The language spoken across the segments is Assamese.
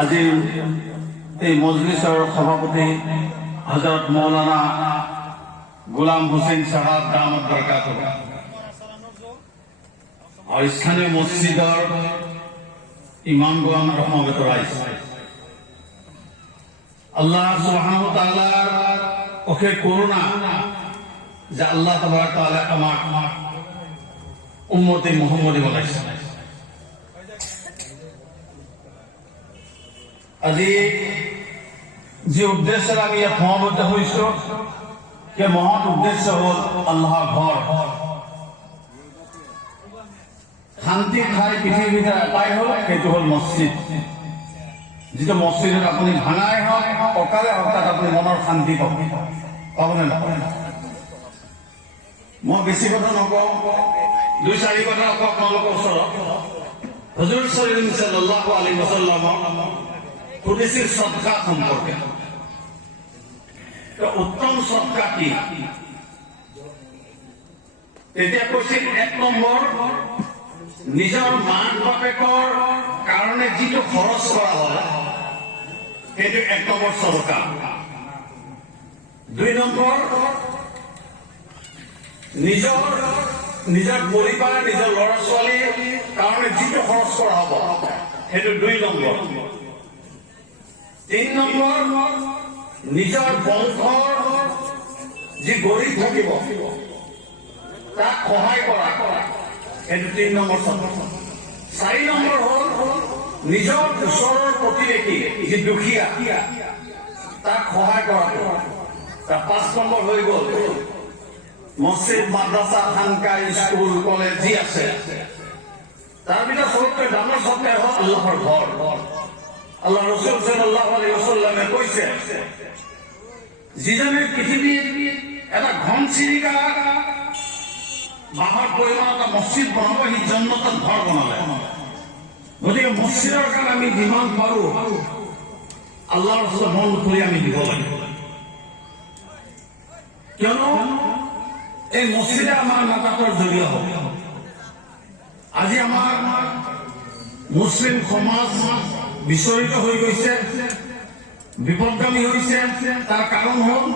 আজি এই মজলিসৰ সভাপতি হযৰত মৌলানা গোলাম হোসেন সাহেব দামত বৰকাতুহ আৰ স্থানীয় মসজিদৰ ইমামগণ রহমত রাইস আল্লাহ সুবহানাহু ওয়া তাআলার ওকে করুণা যে আল্লাহ তাবারাক ওয়া তাআলা আমাক উম্মতে মুহাম্মদী বানাইছে। আজি যে উদ্দেশ্যে আমি ইয়াত সমাবদ্ধ হৈছো সেই মহান উদ্দেশ্য হল আল্লাহৰ ঘৰ। শান্তি ঠাই পৃথিৱীৰ ভিতৰত এটাই হল, সেইটো হল মছজিদ। যিটো মছজিদত আপুনি ভাঙাই হওক অকালে হওক তাত আপুনি মনৰ শান্তি পাবনে নাপায়। মই বেছি কথা নকওঁ, 2-4 কথা নকওঁ আপোনালোকৰ ওচৰত। হুজুৰ সাল্লাল্লাহু আলাইহি ওয়াসাল্লামৰ সুদিছিল সদকা সম্পৰ্কে। উত্তম সদকা কি? তেতিয়া কৈছিল 1 নম্বৰ, নিজৰ মাক বাপেকৰ কাৰণে যিটো খৰচ কৰা হয় সেইটো 1 নম্বৰ সদকা। 2 নম্বৰ, নিজৰ পৰিবাৰ নিজৰ ল'ৰা ছোৱালীৰ কাৰণে যিটো খৰচ কৰা হ'ব সেইটো 2 নম্বৰ। 3 নম্বৰ, নিজৰ বংশৰ যি গৰীব থাকিব তাক সহায় কৰা, সেইটো 3 নম্বৰ সদকা। 4 নম্বৰ হ'ল নিজৰ ওচৰৰ প্ৰতিবেশী যি দুখীয়া তাক সহায় কৰা। 5 নম্বৰ হৈ গ'ল মছজিদ মাদ্ৰাছা খানকা স্কুল কলেজ যি আছে তাৰ ভিতৰত সবতকৈ ডাঙৰ সদকা হ'ল আল্লাহৰ ঘৰ। আল্লাহ ৰাসূল সাল্লাল্লাহু আলাইহি ওয়াসাল্লামে কৈছে যিজনে পৃথিৱীত এটা ঘন চিৰিকা বাহৰ পৰিমাণ এটা মছজিদ বনাব সি জান্নাতত ঘৰ বনালে। গতিকে মছজিদৰ কাৰণে আমি যিমান পাৰোঁ আল্লাহৰ ওচৰত মন খুলি আমি দিব লাগিব, কিয়নো এই মছজিদে আমাৰ নাজাতৰ জৰিয়া হ'ব। আজি আমাৰ মুছলিম সমাজ বিচলিত হৈ গৈছে, বিপদগামী হৈছে। তাৰ কাৰণ হ'ল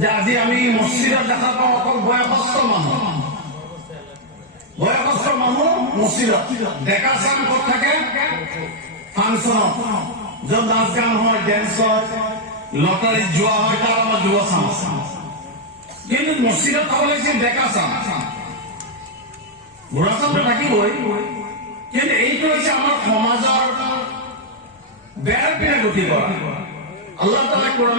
যে আজি আমি মছজিদত দেখা পাওঁ অকল বয়সস্থ মানুহ মছজিদত। ডেকা চাম ক'ত থাকে? ফাংচনত, য'ত নাচ গান হয়, ডেন্স হয়, লটাৰীত যোৱা হয়, তাত আমাৰ যুৱ চাম আছে। কিন্তু মছজিদত খাব লাগিছিল ডেকা চাম, বুঢ়া চামটো থাকিবই। কিন্তু এইটো হৈছে আমাৰ সমাজৰ বেয়া পিনে গতি কৰা। আল্লাহ তাআলা